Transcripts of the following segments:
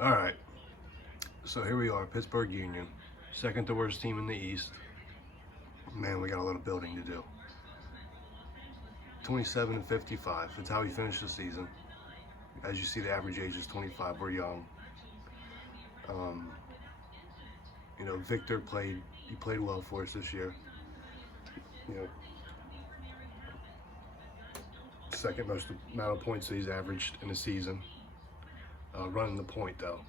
All right, so here we are, Pittsburgh Union, second to worst team in the East. Man, we got a lot of building to do. 27-55. That's how we finished the season. As you see, the average age is 25. We're young. Um, Victor played. He played well for us this year. You know, second most amount of points that he's averaged in a season. Running the point though.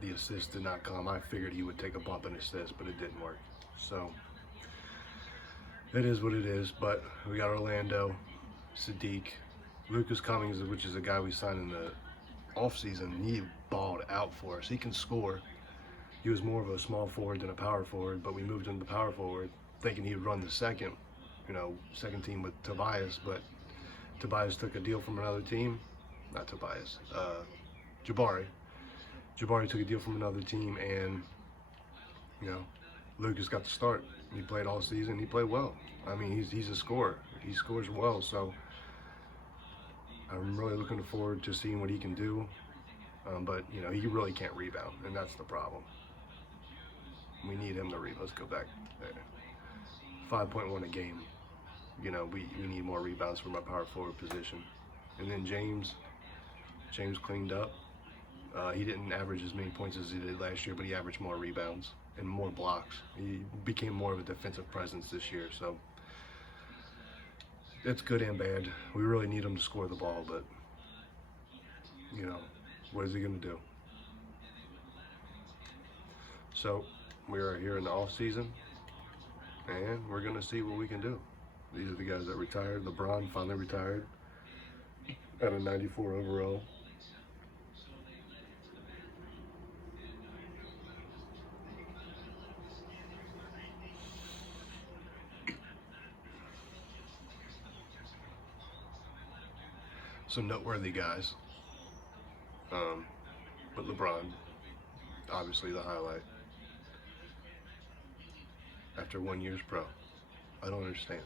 The assist did not come. I figured he would take a bump in assist, but it didn't work. So it is what it is. But we got Orlando, Sadiq, Lucas Cummings, which is a guy we signed in the offseason. He balled out for us. He can score. He was more of a small forward than a power forward, but we moved him to power forward, thinking he'd run the second team with Tobias. But Tobias took a deal from another team. Not Tobias. Jabari. Jabari took a deal from another team, and Lucas got the start. He played all season. He played well. I mean, he's a scorer. He scores well. So I'm really looking forward to seeing what he can do. But he really can't rebound, and that's the problem. We need him to rebound. Let's go back there. 5.1 a game. We need more rebounds from our power forward position. And then James cleaned up. He didn't average as many points as he did last year, but he averaged more rebounds and more blocks. He became more of a defensive presence this year, so it's good and bad. We really need him to score the ball, but what is he going to do? So we are here in the off season, and we're going to see what we can do. These are the guys that retired. LeBron finally retired at a 94 overall. Some noteworthy guys. But LeBron, obviously the highlight. After 1 year's pro. I don't understand.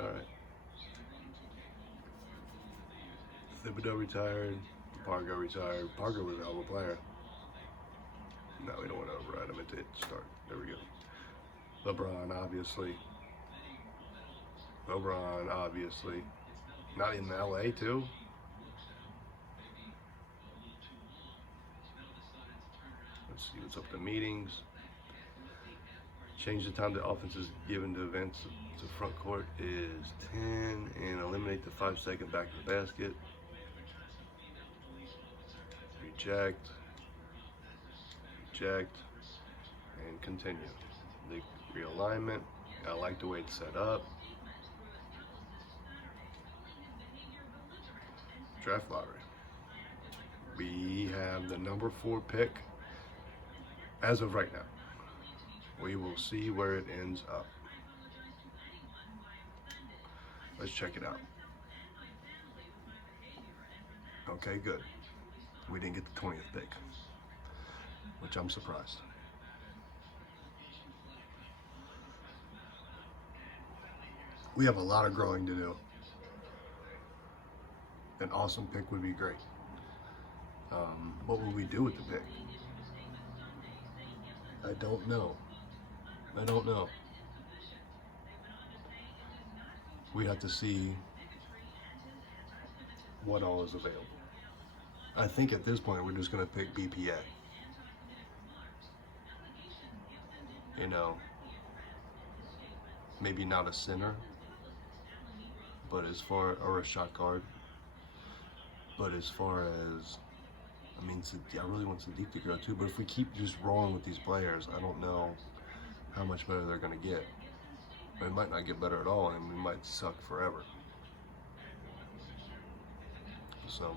All right. Thibodeau retired. Pargo retired. Pargo was a hell of a player. No, we don't want to override him. It did start. There we go. LeBron, obviously. Not in LA, too. Let's see what's up to meetings. Change the time the offense is given to events to front court is 10, and eliminate the 5-second back to the basket. Reject, and continue. The realignment. I like the way it's set up. Draft lottery. We have the number 4 pick as of right now. We will see where it ends up. Let's check it out. Okay, good. We didn't get the 20th pick, which I'm surprised. We have a lot of growing to do. An awesome pick would be great. What will we do with the pick? I don't know. We have to see what all is available. I think at this point we're just going to pick BPA. Maybe not a center, but or a shot guard. But as far as, I really want Sadiq to go too, but if we keep just rolling with these players, I don't know how much better they're going to get. They might not get better at all, and we might suck forever. So,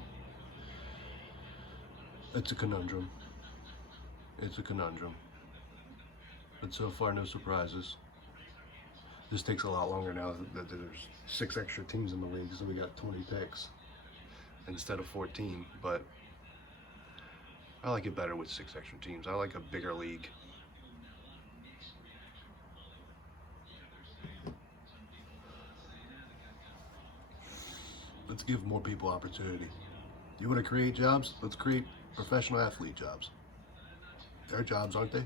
it's a conundrum. But so far, no surprises. This takes a lot longer now that there's 6 extra teams in the league, so we got 20 picks instead of 14, but I like it better with 6 extra teams. I like a bigger league. Let's give more people opportunity. You want to create jobs? Let's create professional athlete jobs. They're jobs, aren't they?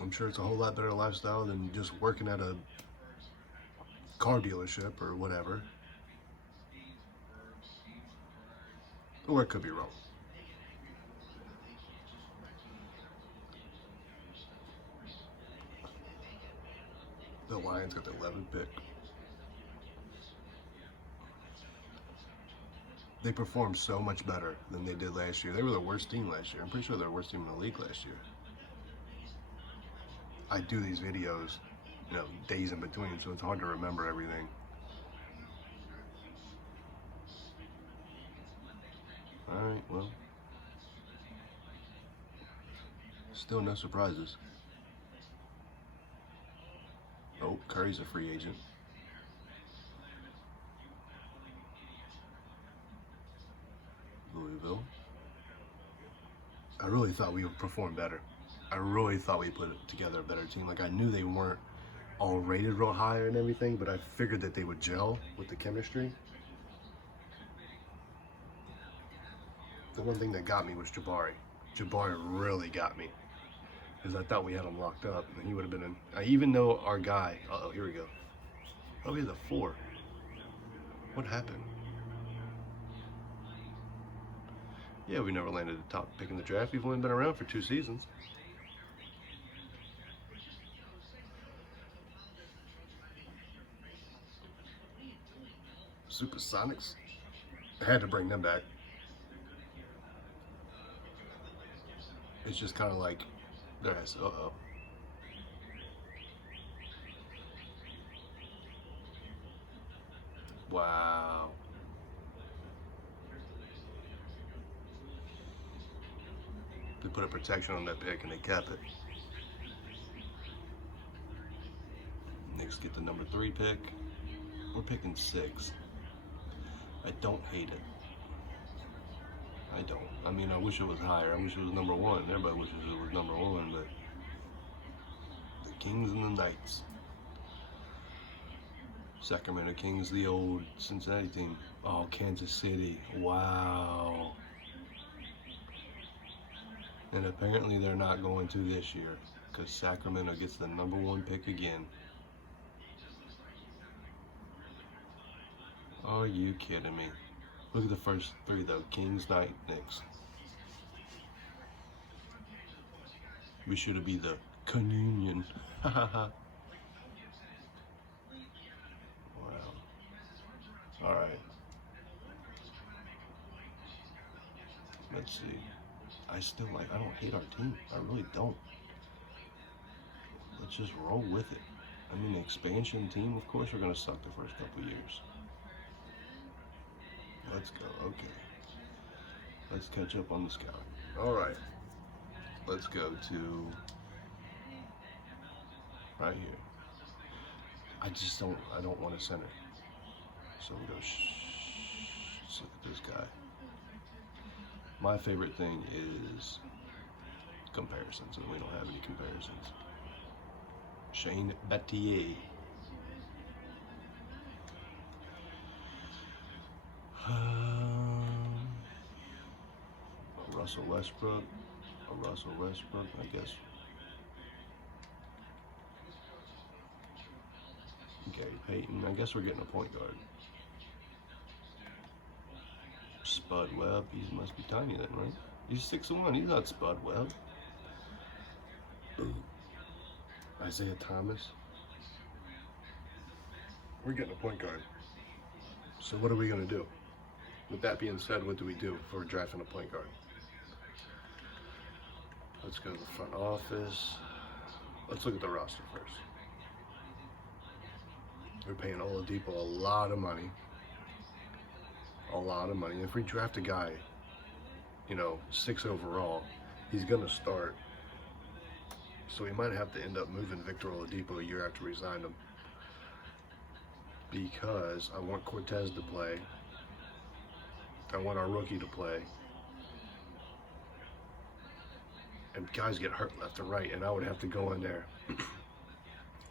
I'm sure it's a whole lot better lifestyle than just working at a car dealership or whatever. Or it could be wrong. The Lions got the 11th pick. They performed so much better than they did last year. They were the worst team last year. I'm pretty sure they're the worst team in the league last year. I do these videos, days in between, so it's hard to remember everything. Alright, well. Still no surprises. Oh, Curry's a free agent. Louisville. I really thought we would perform better. I really thought we put together a better team. Like, I knew they weren't all rated real high and everything, but I figured that they would gel with the chemistry. The one thing that got me was Jabari. Jabari really got me, because I thought we had him locked up, and he would have been in. Even though our guy, here we go. Oh, we had the 4. What happened? Yeah, we never landed the top pick in the draft. We've only been around for 2 seasons. Supersonics. I had to bring them back. It's just kind of like, there's, Wow. They put a protection on that pick and they kept it. Knicks get the number 3 pick. We're picking 6. I don't hate it. I don't. I mean, I wish it was higher. I wish it was number 1. Everybody wishes it was number 1, but the Kings and the Knights. Sacramento Kings, the old Cincinnati team. Oh, Kansas City. Wow. And apparently they're not going to this year, because Sacramento gets the number 1 pick again. Are you kidding me? Look at the first 3 though. Kings, Knight, Knicks. We should be the communion. Wow. Alright. Let's see. I don't hate our team. I really don't. Let's just roll with it. I mean, the expansion team, of course, we're going to suck the first couple years. Let's go. Okay. Let's catch up on the scout. Alright. Let's go to right here. I don't want a center. So we go, let's look at this guy. My favorite thing is comparisons, and we don't have any comparisons. Shane Battier. Russell Westbrook, I guess. Gary Payton, I guess we're getting a point guard. Spud Webb, he must be tiny then, right? He's 6'1", he's not Spud Webb. Isaiah Thomas. We're getting a point guard. So what are we going to do? With that being said, what do we do for drafting a point guard? Let's go to the front office. Let's look at the roster first. We're paying Oladipo a lot of money. A lot of money. If we draft a guy, 6 overall, he's going to start. So we might have to end up moving Victor Oladipo a year after we signed him. Because I want Cortez to play. I want our rookie to play. And guys get hurt left and right, and I would have to go in there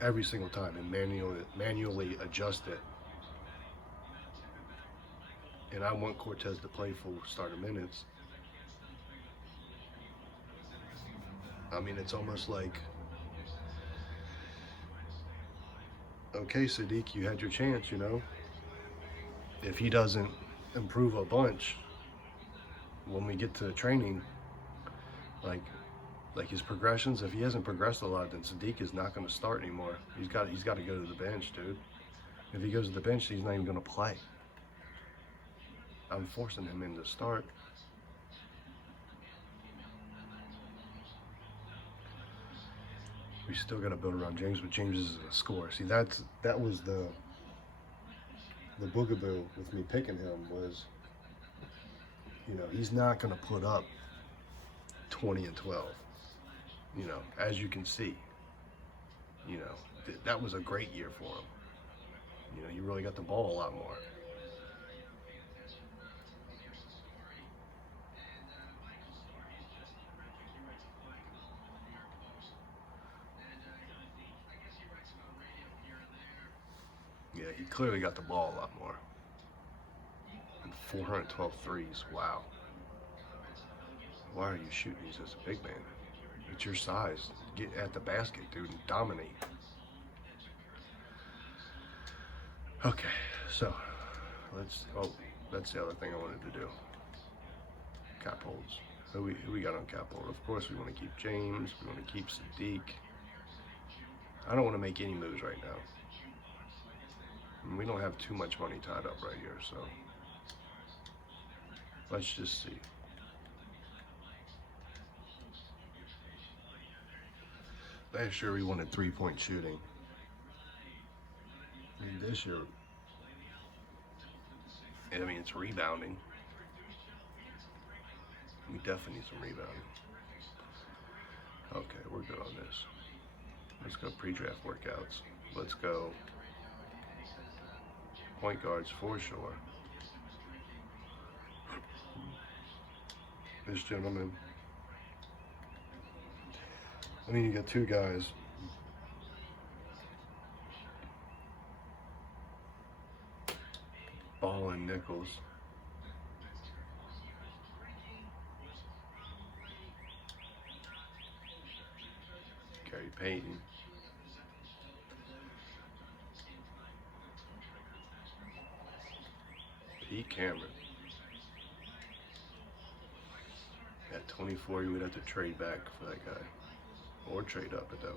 every single time and manually adjust it and I want Cortez to play full starter minutes. I mean, it's almost like, okay, Sadiq, you had your chance, you know. If he doesn't improve a bunch when we get to training, like his progressions, if he hasn't progressed a lot, then Sadiq is not going to start anymore. He's got to go to the bench, dude. If he goes to the bench, he's not even going to play. I'm forcing him in to start. We still got to build around James, but James is a scorer. See, that was the boogaboo with me picking him was, you know, he's not going to put up 20 and 12. You know, as you can see, you know, that was a great year for him. You know, he really got the ball a lot more. Yeah, he clearly got the ball a lot more. And 412 threes, wow. Why are you shooting these as a big man? It's your size. Get at the basket, dude, and dominate. Okay, so that's the other thing I wanted to do. Cap holds. Who we got on cap hold? Of course, we want to keep James. We want to keep Sadiq. I don't want to make any moves right now. And we don't have too much money tied up right here, so let's just see. Last year we wanted 3-point shooting. And this year, I mean, it's rebounding. We definitely need some rebounding. Okay, we're good on this. Let's go pre-draft workouts. Let's go point guards for sure. This gentleman. I mean, you got two guys. Ball and Nichols. Gary Payton. Pete Cameron. At 24, you would have to trade back for that guy. Or trade up at that.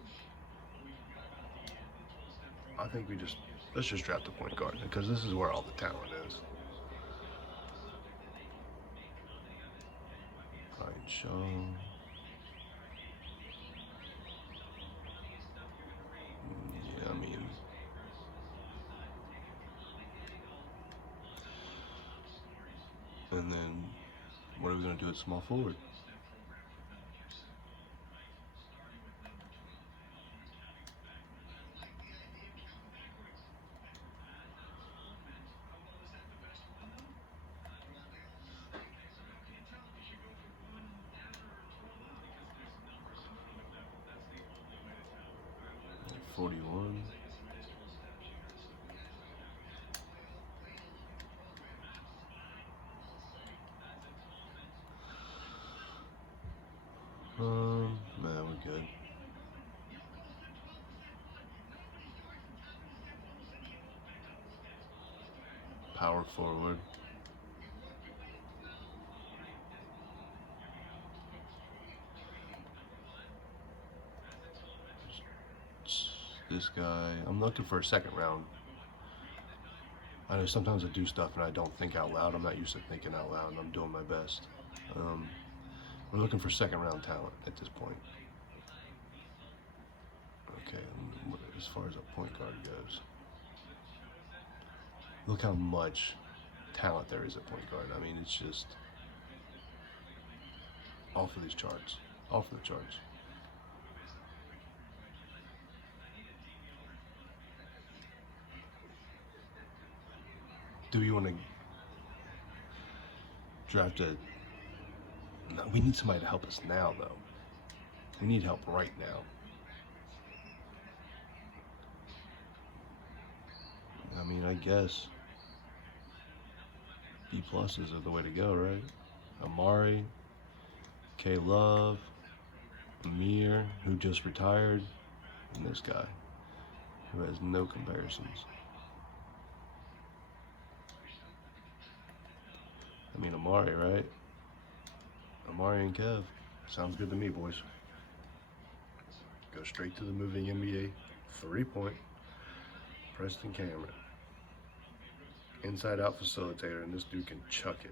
I think let's just draft a point guard because this is where all the talent is. Ryan Shaw. Yeah, I mean, and then what are we going to do at small forward? $41. Man, we're good. Power forward. This guy, I'm looking for a second round. I know sometimes I do stuff and I don't think out loud. I'm not used to thinking out loud, and I'm doing my best. We're looking for second round talent at this point. Okay, as far as a point guard goes, look how much talent there is at point guard. I mean, it's just off of these charts, off of the charts. Do we want to draft a... No, we need somebody to help us now, though. We need help right now. I mean, I guess B pluses are the way to go, right? Amari, K Love, Amir, who just retired, and this guy, who has no comparisons. I mean, Amari, right? Amari and Kev. Sounds good to me, boys. Go straight to the moving NBA 3-point. Preston Cameron. Inside out facilitator, and this dude can chuck it.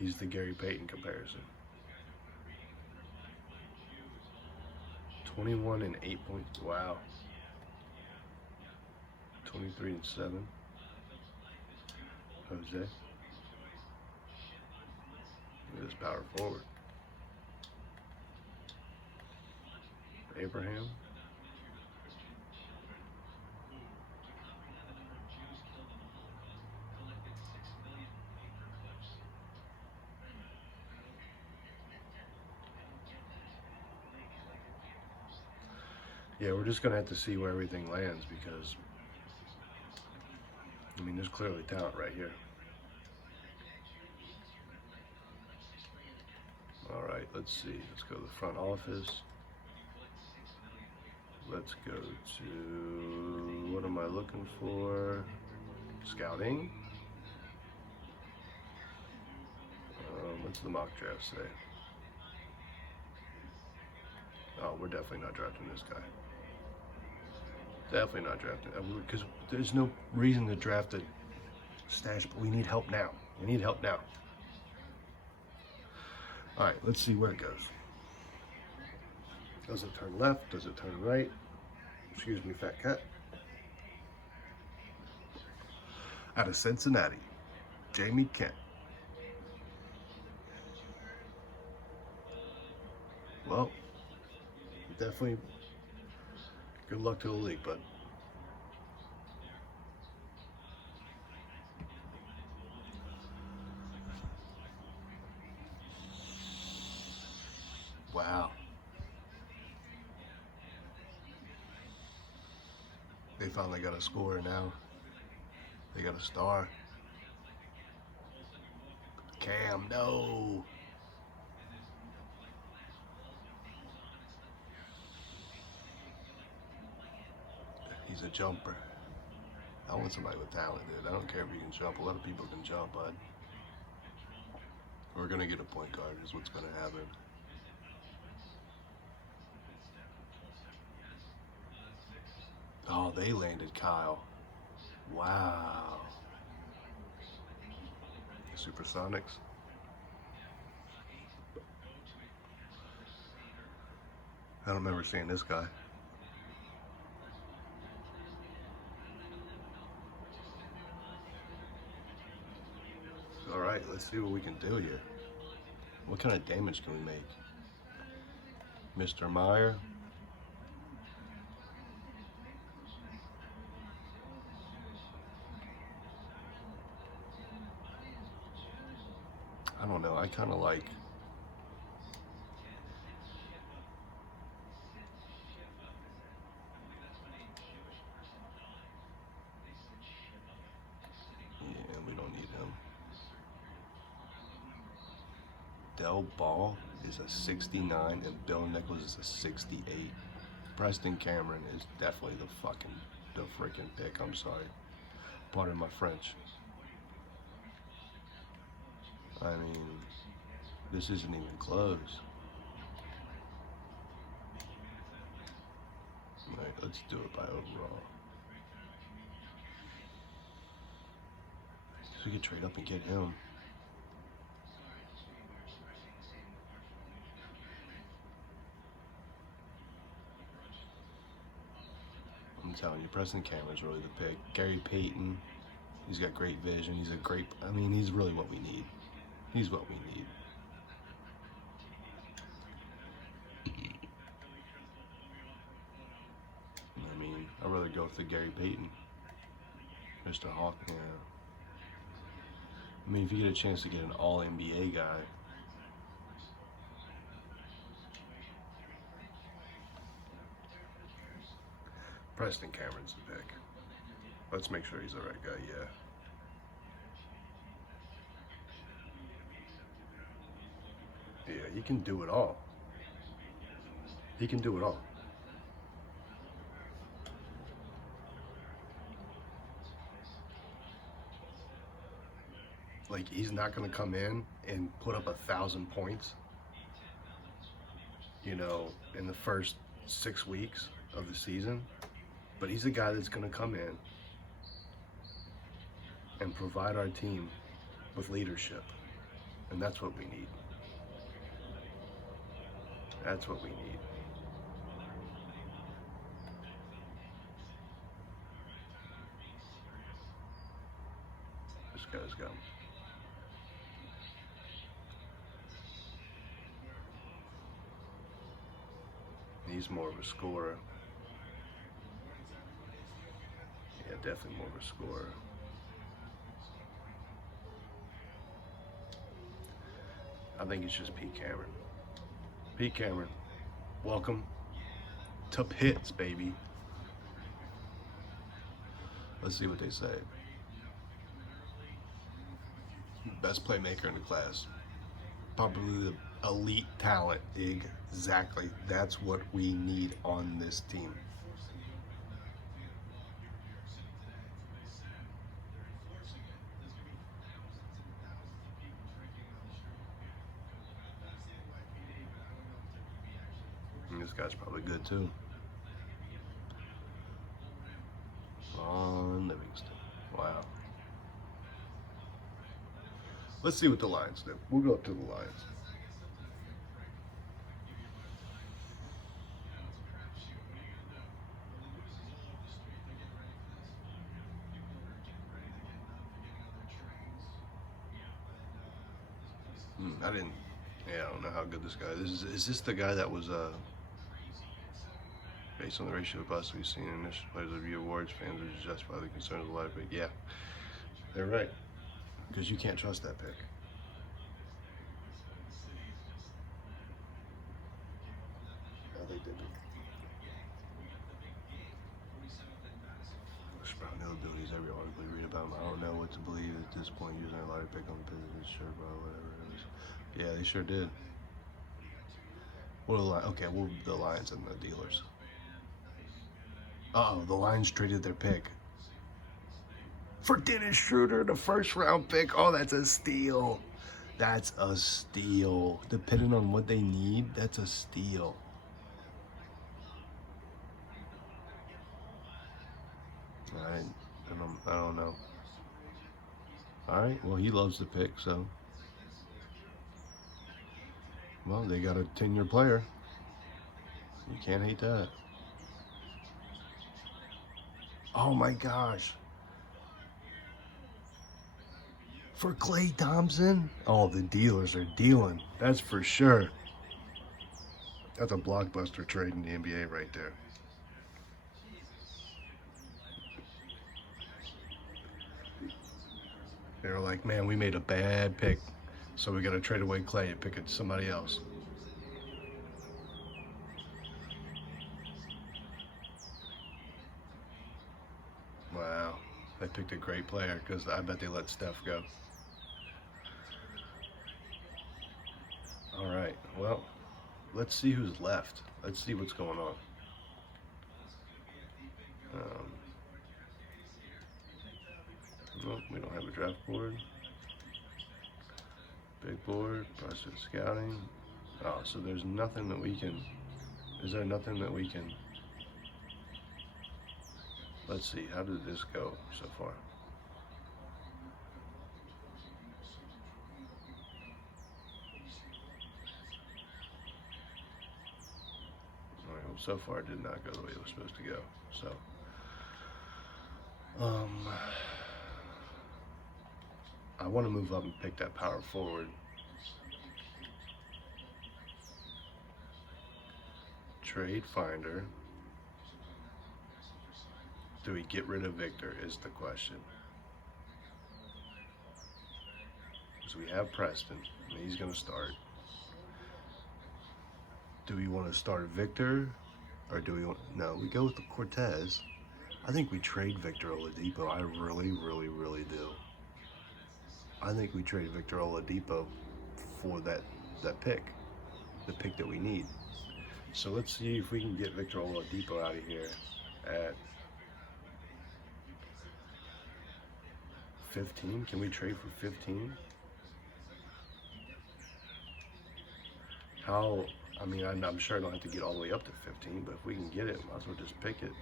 He's the Gary Payton comparison. 21 and 8 points. Wow. 23 and 7. Jose. Look at this power forward. Abraham. Yeah, we're just going to have to see where everything lands because, I mean, there's clearly talent right here. All right, let's see. Let's go to the front office. Let's go to, what am I looking for? Scouting. What's the mock draft say? Oh, we're definitely not drafting this guy. Definitely not drafting, because there's no reason to draft a stash, but we need help now. We need help now. All right, let's see where it goes. Does it turn left? Does it turn right? Excuse me, fat cat. Out of Cincinnati, Jamie Kent. Well, definitely good luck to the league, bud. Wow. They finally got a scorer now. They got a star. Cam, no. He's a jumper. I want somebody with talent, dude. I don't care if you can jump. A lot of people can jump, bud. We're gonna get a point guard is what's gonna happen. Oh, they landed Kyle. Wow. Supersonics. I don't remember seeing this guy. All right, let's see what we can do here. What kind of damage can we make? Mr. Meyer. I don't know, I kind of like we don't need him. Del Ball is a 69 and Bill Nichols is a 68. Preston Cameron is definitely the freaking pick. I'm sorry. Pardon my French. I mean, this isn't even close. All right, let's do it by overall. So we could trade up and get him. I'm telling you, Preston Cameron's really the pick. Gary Payton, he's got great vision. He's he's really what we need. He's what we need. I mean, I'd rather go with the Gary Payton. Mr. Hawk, yeah. I mean, if you get a chance to get an all-NBA guy, Preston Cameron's the pick. Let's make sure he's the right guy, yeah. He can do it all. He can do it all. Like, he's not going to come in and put up 1,000 points, you know, in the first 6 weeks of the season. But he's a guy that's going to come in and provide our team with leadership. And that's what we need. That's what we need. This guy's go. He's more of a scorer. Yeah, definitely more of a scorer. I think it's just Pete Cameron. Pete Cameron, welcome to Pitts, baby. Let's see what they say. Best playmaker in the class. Probably the elite talent. Exactly. That's what we need on this team. And this guy's probably good too. On Livingston. Wow. Let's see what the Lions do. We'll go up to the Lions. I don't know how good this guy is. Is this the guy that was, based on the ratio of busts we've seen in initial players review awards, fans are justifiably concerned with a lot of pick? Yeah, they're right. Because you can't trust that pick. No, they didn't. Brownhill duties, every article you read about him. I don't know what to believe at this point, using a lot of pick on the business shirt, bro, whatever it is. Yeah, they sure did. What are the Lions? Okay, well, the Lions and the dealers. Uh-oh, the Lions traded their pick for Dennis Schroeder, the first round pick. Oh, that's a steal. That's a steal. Depending on what they need, that's a steal. I don't know. All right, well, he loves the pick, so. Well, they got a 10-year player. You can't hate that. Oh my gosh. For Klay Thompson? Oh, the dealers are dealing. That's for sure. That's a blockbuster trade in the NBA right there. They were like, man, we made a bad pick, so we got to trade away Klay and pick it somebody else. Wow, they picked a great player because I bet they let Steph go. All right, well, let's see who's left. Let's see what's going on. Well, we don't have a draft board. Big board, prospect scouting. Oh, so there's nothing that we can, is there nothing that we can, let's see, how did this go so far? All right, well, so far it did not go the way it was supposed to go, so. I want to move up and pick that power forward. Trade finder. Do we get rid of Victor is the question. So we have Preston, and he's going to start. Do we want to start Victor, or do we want, no, we go with the Cortez. I think we trade Victor Oladipo. I really, really, really do. I think we trade Victor Oladipo for that pick. the pick that we need. So let's see if we can get Victor Oladipo out of here at 15. Can we trade for 15? How? I mean, I'm sure I don't have to get all the way up to 15, but if we can get it, might as well just pick it.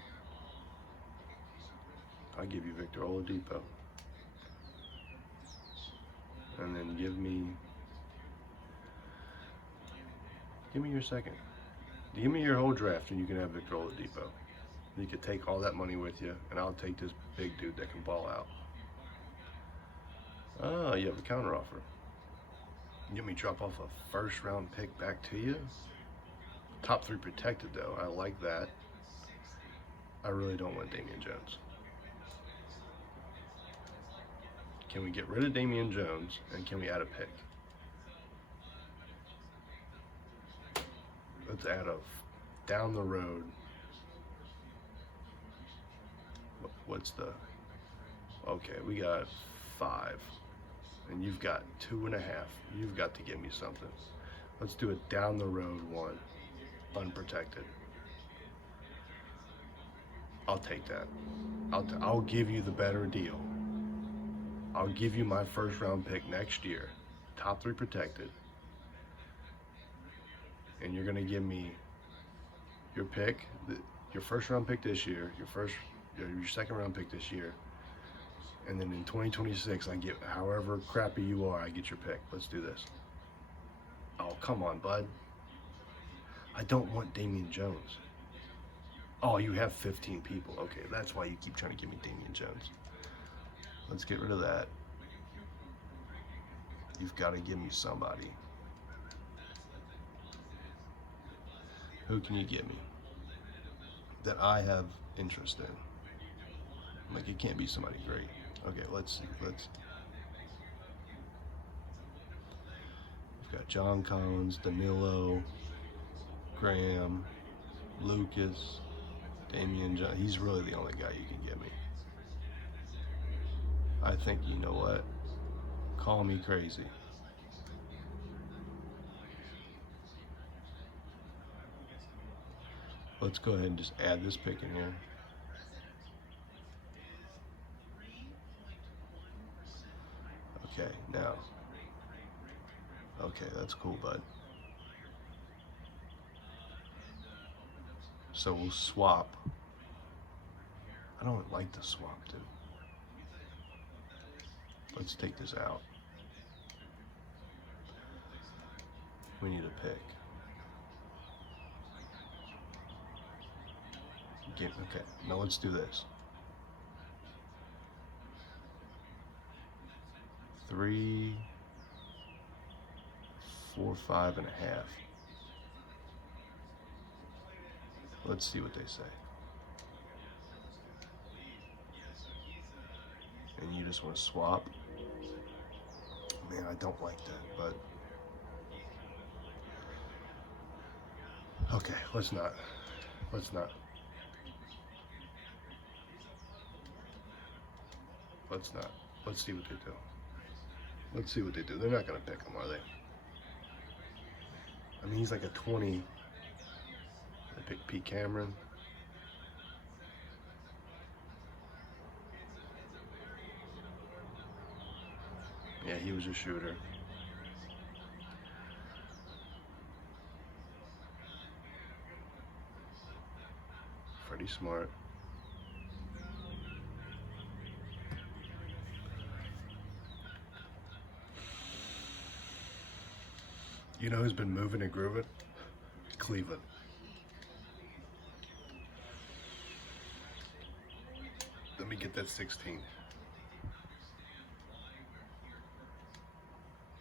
I'll give you Victor Oladipo. And then give me your second. Give me your whole draft and you can have Victor Oladipo. You could take all that money with you, and I'll take this big dude that can ball out. Ah, you have a counter offer. You get me drop off a first round pick back to you? Top 3 protected though, I like that. I really don't want Damian Jones. Can we get rid of Damian Jones and can we add a pick? Let's add a down the road. What's the, okay, we got 5 and you've got 2.5. You've got to give me something. Let's do a down the road one, unprotected. I'll take that. I'll give you the better deal. I'll give you my first round pick next year, top 3 protected, and you're gonna give me your pick, your first round pick this year, your second round pick this year, and then in 2026 I get, however crappy you are, I get your pick. Let's do this. Oh, come on, bud. I don't want Damian Jones. Oh, you have 15 people. Okay, that's why you keep trying to give me Damian Jones. Let's get rid of that. You've got to give me somebody. Who can you give me that I have interest in? Like, it can't be somebody great. Okay, let's see. We've got John Collins, Danilo, Graham, Lucas, Damian Jones. He's really the only guy you can give me. I think, you know what? Call me crazy. Let's go ahead and just add this pick in here. Okay, now. Okay, that's cool, bud. So we'll swap. I don't like the swap, dude. Let's take this out. We need a pick. Okay, now let's do this. 3, 4, 5.5. Let's see what they say. And you just want to swap? Man, I don't like that, but okay, let's not. Let's see what they do. They're not gonna pick him, are they? I mean, he's like a 20. They pick Pete Cameron. Yeah, he was a shooter. Pretty smart. You know who's been moving and grooving? Cleveland. Let me get that 16.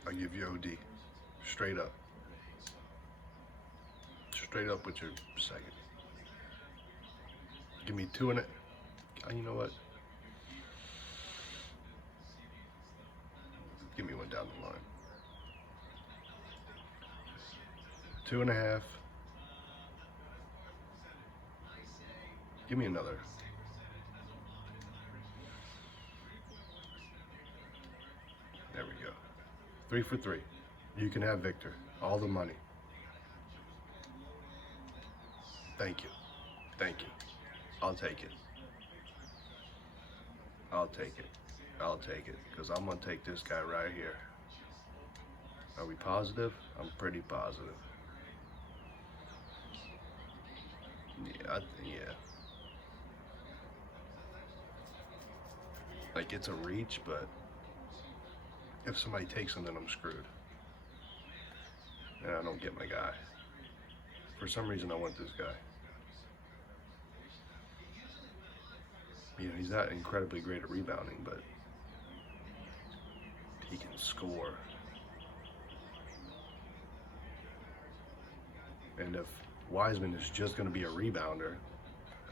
I'll give you OD. Straight up. Straight up with your second. Give me 2 and a... You know what? Give me one down the line. 2.5. Give me another. There we go. 3 for 3. You can have Victor. All the money. Thank you. Thank you. I'll take it. I'll take it. I'll take it. Because I'm going to take this guy right here. Are we positive? I'm pretty positive. Yeah. Like, it's a reach, but if somebody takes him, then I'm screwed. And I don't get my guy. For some reason, I want this guy. You know, he's not incredibly great at rebounding, but he can score. And if Wiseman is just going to be a rebounder,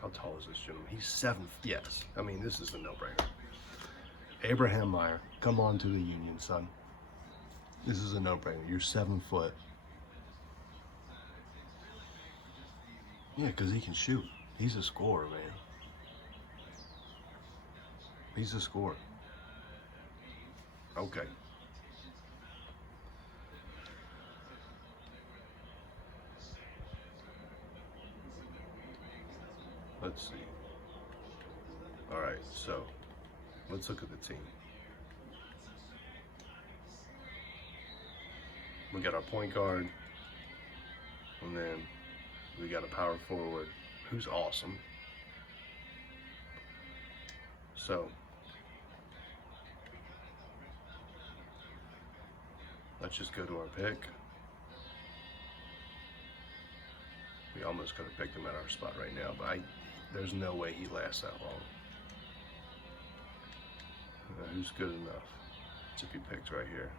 how tall is this gentleman? He's 7. Yes. I mean, this is a no-brainer. Abraham Meyer, come on to the Union, son. This is a no-brainer. You're 7 foot. Yeah, because he can shoot. He's a scorer, man. He's a scorer. Okay. Let's see. All right, so let's look at the team. We got our point guard, and then we got a power forward who's awesome. So let's just go to our pick. We almost could have picked him at our spot right now, but there's no way he lasts that long. Who's good enough to be picked right here?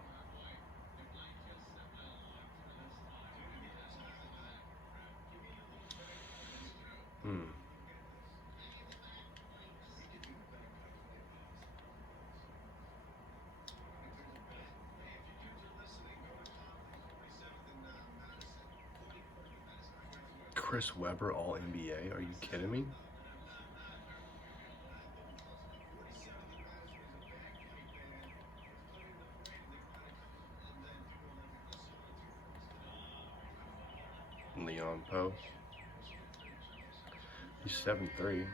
Chris Webber, all NBA? Are you kidding me? Leon Poe. He's 7'3".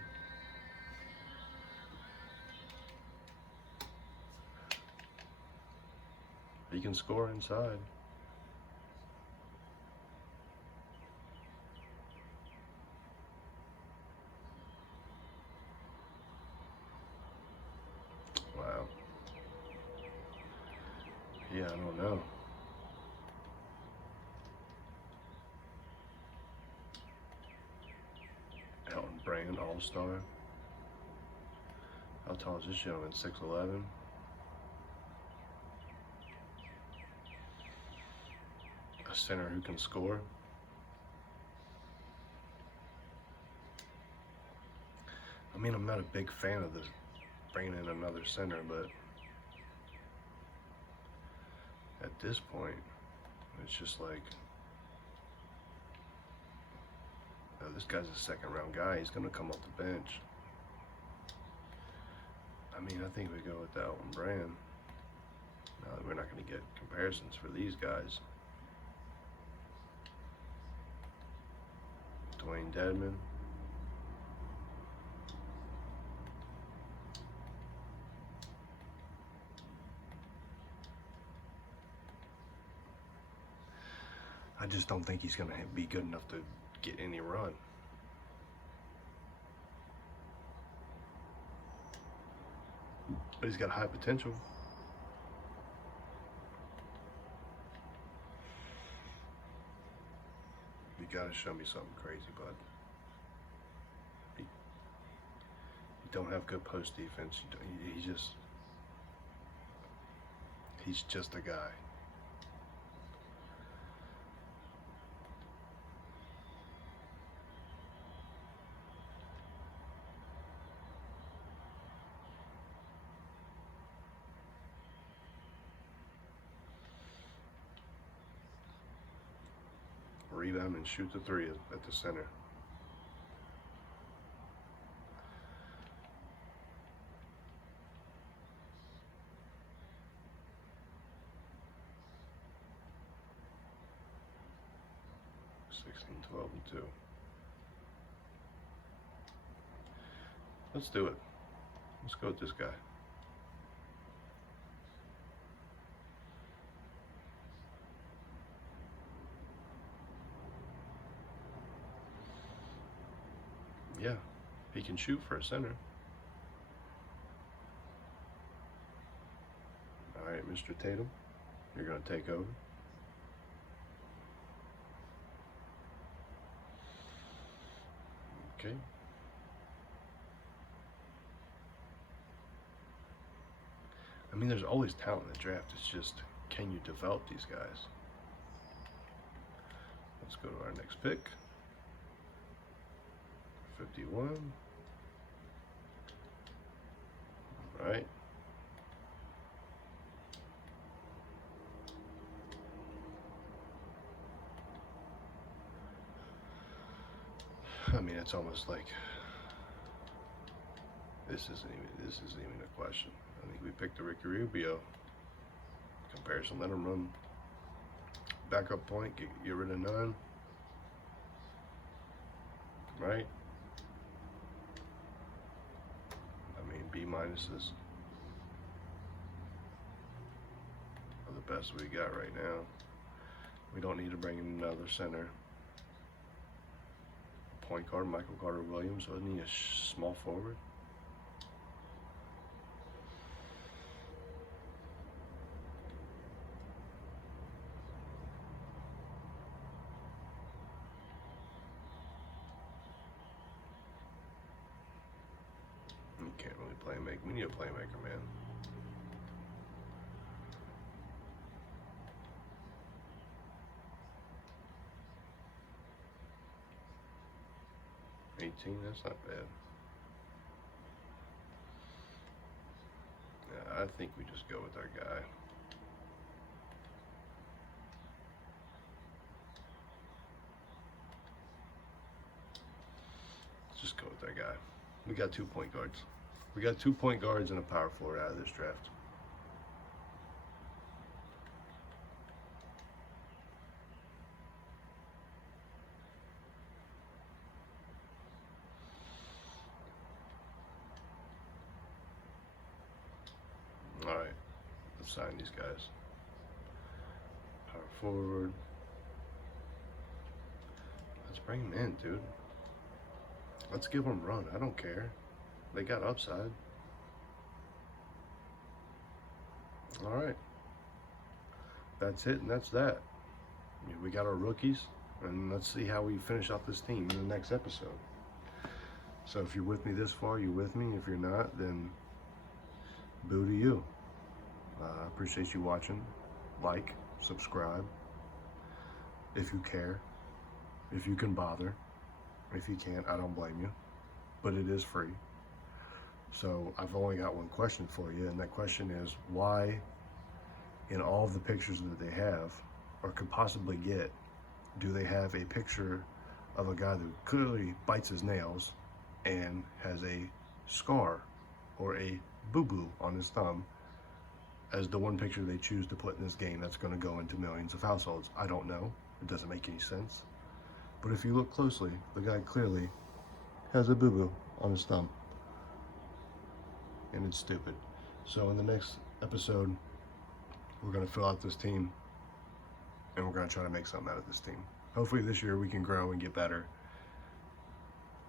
He can score inside. Wow. Yeah, I don't know. Elton Brand, all-star. How tall is this gentleman? 6'11". A center who can score. I mean, I'm not a big fan of this bringing in another center, but at this point, it's just like, this guy's a second-round guy. He's going to come off the bench. I mean, I think we go with Elton Brand. Now that we're not going to get comparisons for these guys. Dwayne Dedman. I just don't think he's going to be good enough to get any run. But he's got high potential. You got to show me something crazy, bud. You don't have good post defense. He's just a guy. Rebound and shoot the three at the center. (16, 12, and 2). Let's do it. Let's go with this guy. Yeah, he can shoot for a center. All right, Mr. Tatum, you're going to take over. Okay. I mean, there's always talent in the draft. It's just, can you develop these guys? Let's go to our next pick. 51. All right. I mean, it's almost like this isn't even a question. I think we picked the Ricky Rubio comparison. Let him run backup point. Get rid of none. Right. I mean, B minuses are the best we got right now. We don't need to bring in another center. Point guard, Michael Carter-Williams. So I need a small forward. You can't really play make. We need a playmaker, man. That's not bad. Yeah, I think we just go with our guy. Let's just go with our guy. We got 2 point guards. We got 2 point guards and a power forward out of this draft. All right, let's sign these guys. Power forward. Let's bring them in, dude. Let's give them a run. I don't care. They got upside. All right. That's it, and that's that. We got our rookies, and let's see how we finish off this team in the next episode. So if you're with me this far, you're with me. If you're not, then boo to you. I appreciate you watching. Like, subscribe, if you care, if you can bother. If you can't, I don't blame you, but it is free. So I've only got one question for you, and that question is, why in all of the pictures that they have or could possibly get, do they have a picture of a guy that clearly bites his nails and has a scar or a boo-boo on his thumb as the one picture they choose to put in this game that's going to go into millions of households? I don't know. It doesn't make any sense. But if you look closely, the guy clearly has a boo-boo on his thumb. And it's stupid. So in the next episode, we're going to fill out this team, and we're going to try to make something out of this team. Hopefully this year we can grow and get better,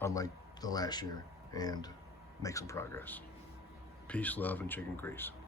unlike the last year, and make some progress. Peace, love, and chicken grease.